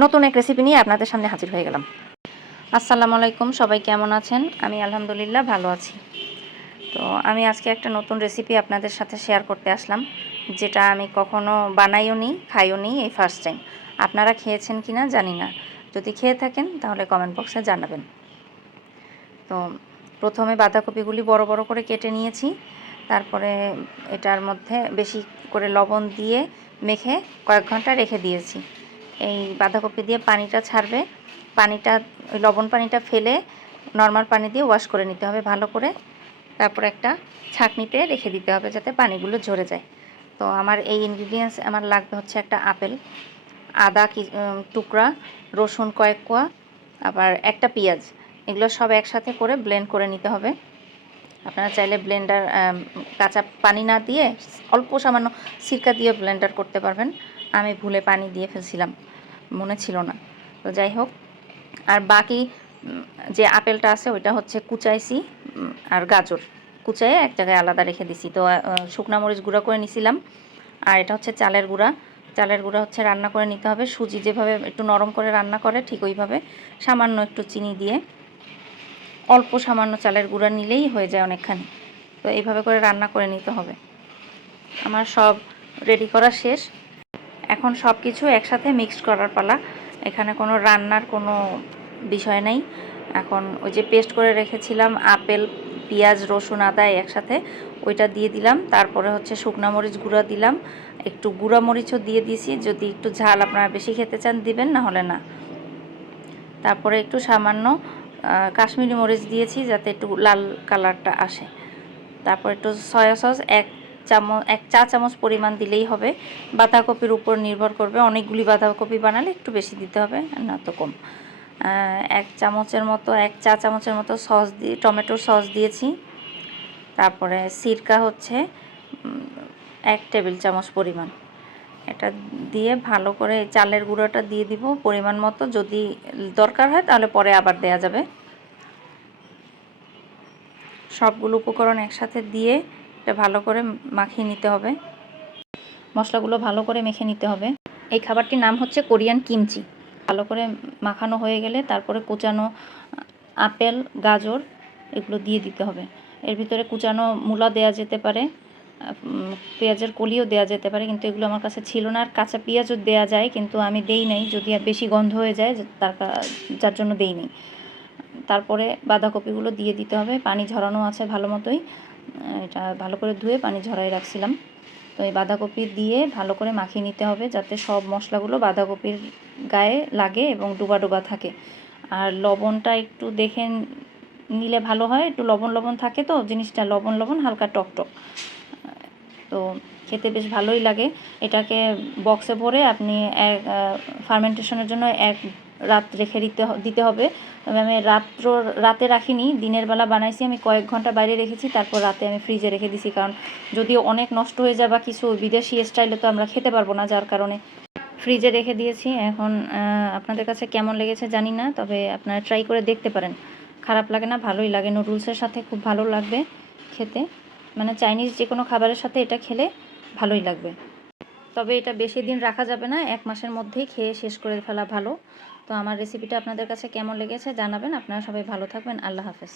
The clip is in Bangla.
নতুন এক রেসিপি নিয়ে আপনাদের সামনে হাজির হয়ে গেলাম। আসসালামু আলাইকুম, সবাই কেমন আছেন? আমি আলহামদুলিল্লাহ ভালো আছি। তো আমি আজকে একটা নতুন রেসিপি আপনাদের সাথে শেয়ার করতে আসলাম, যেটা আমি কখনো বানাইও নি, খাইও নি, এই ফার্স্ট টাইম। আপনারা খেয়েছেন কিনা জানি না, যদি খেয়ে থাকেন তাহলে কমেন্ট বক্সে জানাবেন। তো প্রথমে বাঁধাকপিগুলি বড় বড় করে কেটে নিয়েছি, তারপরে এটার মধ্যে বেশি করে লবণ দিয়ে মেখে কয়েক ঘন্টা রেখে দিয়েছি। এই বাঁধাকপি দিয়ে পানিটা ছাড়বে, পানিটা ওই লবণ পানিটা ফেলে নর্মাল পানি দিয়ে ওয়াশ করে নিতে হবে ভালো করে। তারপর একটা ছাঁকনিতে রেখে দিতে হবে যাতে পানিগুলো ঝরে যায়। তো আমার এই ইনগ্রিডিয়েন্টস আমার লাগবে হচ্ছে একটা আপেল, আদা টুকরা, রসুন কয়েক কোয়া, আবার একটা পেঁয়াজ। এগুলো সব একসাথে করে ব্লেন্ড করে নিতে হবে। আপনারা চাইলে ব্লেন্ডার কাঁচা পানি না দিয়ে অল্প সামান্য সিরকা দিয়ে ব্লেন্ডার করতে পারবেন। আমি ভুলে পানি দিয়ে ফেলছিলাম, মনে ছিল না। তো যাই হোক, আর বাকি যে আপেলটা আছে ওইটা হচ্ছে কুচাইছি, আর গাজর কুচাইয়ে এক জায়গায় আলাদা রেখে দিছি। তো শুকনা মরিচ গুঁড়া করে নিছিলাম। আর এটা হচ্ছে চালের গুঁড়া। চালের গুঁড়া হচ্ছে রান্না করে নিতে হবে, সুজি যেভাবে একটু নরম করে রান্না করে ঠিক ওইভাবে, সামান্য একটু চিনি দিয়ে অল্প সামান্য চালের গুঁড়া নিলেই হয়ে যায় অনেকখানি। তো এইভাবে করে রান্না করে নিতে হবে। আমার সব রেডি করা শেষ, এখন সব কিছু একসাথে মিক্সড করার পালা। এখানে কোনো রান্নার কোনো বিষয় নাই। এখন ওই যে পেস্ট করে রেখেছিলাম আপেল, পেঁয়াজ, রসুন, আদা একসাথে, ওইটা দিয়ে দিলাম। তারপরে হচ্ছে শুকনো মরিচ গুঁড়া দিলাম, একটু গুঁড়া মরিচও দিয়ে দিয়েছি, যদি একটু ঝাল আপনারা বেশি খেতে চান দিবেন, না হলে না। তারপরে একটু সামান্য কাশ্মীরি মরিচ দিয়েছি যাতে একটু লাল কালারটা আসে। তারপর একটু সয়া সস এক চা চামচ পরিমাণ দিলেই হবে। বাঁধাকপির উপর নির্ভর করবে, অনেকগুলি বাঁধাকপি বানালে একটু বেশি দিতে হবে, না তো কম। এক চা চামচের মতো সস দিয়ে টমেটোর সস দিয়েছি। তারপরে সিরকা হচ্ছে 1 টেবিল চামচ পরিমাণ। এটা দিয়ে ভালো করে চালের গুঁড়োটা দিয়ে দিব পরিমাণ মতো, যদি দরকার হয় তাহলে পরে আবার দেয়া যাবে। সবগুলো উপকরণ একসাথে দিয়ে এটা ভালো করে মাখিয়ে নিতে হবে, মশলাগুলো ভালো করে মেখে নিতে হবে। এই খাবারটির নাম হচ্ছে কোরিয়ান কিমচি। ভালো করে মাখানো হয়ে গেলে তারপরে কুচানো আপেল, গাজর এগুলো দিয়ে দিতে হবে। এর ভিতরে কুচানো মূলা দেয়া যেতে পারে, পেঁয়াজের কলিও দেয়া যেতে পারে, কিন্তু এগুলো আমার কাছে ছিল না। আর কাঁচা পেঁয়াজও দেয়া যায়, কিন্তু আমি দেই নাই, যদি আর বেশি গন্ধ হয়ে যায় যার জন্য দেই নাই। তারপরে বাঁধাকপিগুলো দিয়ে দিতে হবে, পানি ঝরানো আছে ভালো মতোই, এটা ভালো করে ধুয়ে পানি ঝরাই রাখছিলাম। তো এই বাঁধাকপি দিয়ে ভালো করে মাখিয়ে নিতে হবে যাতে সব মশলাগুলো বাঁধাকপির গায়ে লাগে এবং ডুবা ডুবা থাকে। আর লবণটা একটু দেখে নিলে ভালো হয়, একটু লবণ লবণ থাকে তো জিনিসটা, লবণ লবণ হালকা টকটক, তো খেতে বেশ ভালোই লাগে। এটাকে বক্সে ভরে আপনি ফার্মেন্টেশনের জন্য 1 রাত রেখে দিতে হবে। তবে আমি রাতে রাখিনি, দিনের বেলা বানাইছি, আমি কয়েক ঘন্টা বাইরে রেখেছি, তারপর রাতে আমি ফ্রিজে রেখে দিছি, কারণ যদিও অনেক নষ্ট হয়ে যায় বা কিছু বিদেশি স্টাইলে তো আমরা খেতে পারবো না, যার কারণে ফ্রিজে রেখে দিয়েছি। এখন আপনাদের কাছে কেমন লেগেছে জানি না, তবে আপনারা ট্রাই করে দেখতে পারেন, খারাপ লাগে না, ভালোই লাগে। নুডলসের সাথে খুব ভালো লাগবে খেতে, মানে চাইনিজ যে কোনো খাবারের সাথে এটা খেলে ভালোই লাগবে। তবে এটা বেশি দিন রাখা যাবে না, 1 মাসের মধ্যেই খেয়ে শেষ করে ফেলা ভালো। তো আমার রেসিপিটা আপনাদের কাছে কেমন লেগেছে জানাবেন। আপনারা সবাই ভালো থাকবেন। আল্লাহ হাফেজ।